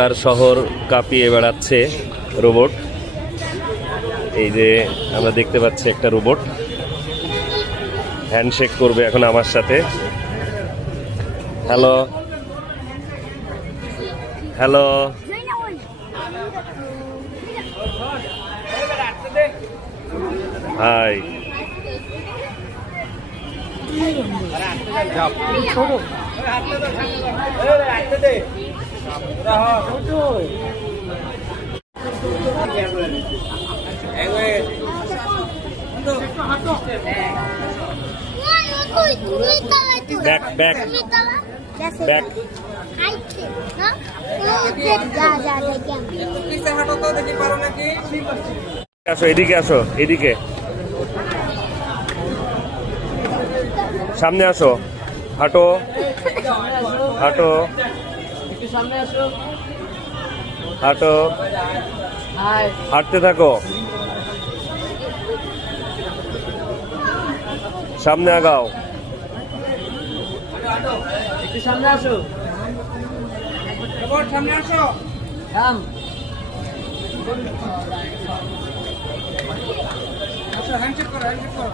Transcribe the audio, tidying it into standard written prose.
ঢাকার শহর কাঁপিয়ে বেড়াচ্ছে রোবট। এই যে আমরা দেখতে পাচ্ছি একটা রোবট হ্যান্ডশেক করবে এখন আমার সাথে। Hello hello, hi. Back back back. আসো এদিকে, আসো এদিকে, সামনে আসো, হাঁটো হাঁটো হাঁটো, হাঁটতে থাকো, সামনে আগাও। সামনে আসো, সামনে আসো, হ্যান্ডশেক করো, হ্যান্ডশেক করো।